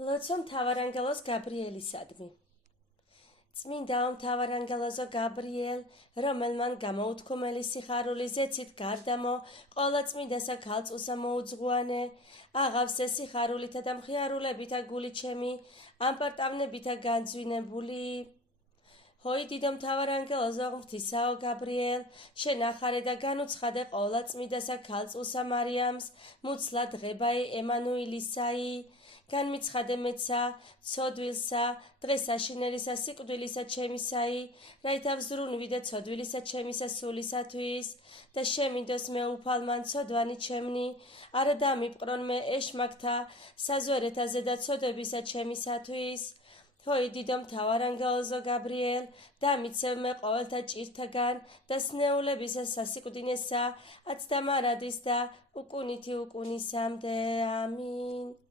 ლოცვა მთავარანგელოზ გაბრიელისადმი. წმინდა მთავარანგელოზო გაბრიელ, რომელმან გამოუთქმელი სიხარული ზეცით გარდამო, ყოლა წმინდასა ქალწულსა მოუძღვანე, აღავსე სიხარულითა და მხიარულებითა გული ჩემი, ამპარტავნებითა განძვინებული. ჰოი დიდო მთავარანგელოზო ღვთისაო გაბრიელ, შენ ახარე და განუცხადე ყოლა წმინდასა ქალწულსა მარიამს, მუცლა დღებაი ემანუილისაი, განმიცხადე მეცა, ცოდვილსა, დღეს აშინელისა სიკვდილისა ჩემისაი, რაითა ვზრუნვიდე ცოდვილისა ჩემისა სულისათვის და შემინდოს მე უფალმან ცოდვანი ჩემნი, არა დამიპყრონ მე ეშმაკთა საზვერეთაზე და ცოდებისა ჩემისათვის. ჰოი დიდო მთავარანგელოზო გაბრიელ, დამიცევ მე ყოველთა ჭირთაგან და სნეულებისა სასიკვდინესა, აცდამარადის და უკუნითი უკუნისამდე. ამინ.